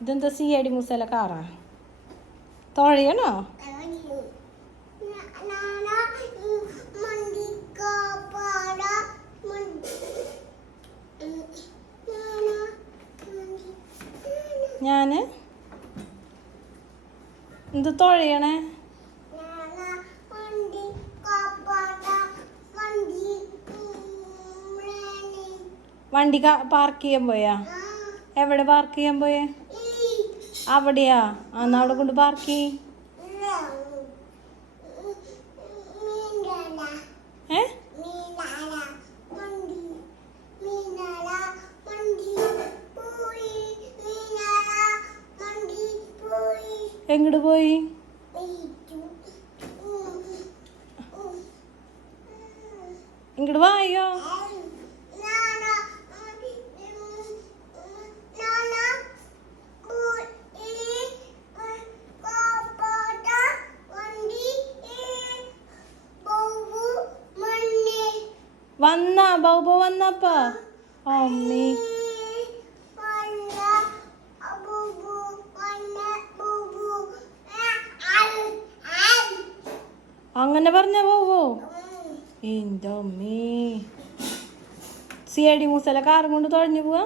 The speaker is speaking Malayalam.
ഇതെന്താ CID മൂസേല കാറാ? തുഴയണോ? ഞാന് എന്ത് തുഴയണേ? വണ്ടി പാർക്ക് ചെയ്യാൻ പോയാ? എവിടെ പാർക്ക് ചെയ്യാൻ പോയേ? അവിടെയാ? എന്നാ അവിടെ കൊണ്ട് പാർക്ക് ചെയ്. എങ്ങോട്ട് പോയി? ഇങ്ങോട്ട് വായോ. വന്നാ ബൗബ വന്നപ്പ അമ്മി അങ്ങനെ പറഞ്ഞ പോവോ? എൻ്റെ അമ്മേ, CID മൂസല കാറും കൊണ്ട് തുഴഞ്ഞു പോവാ?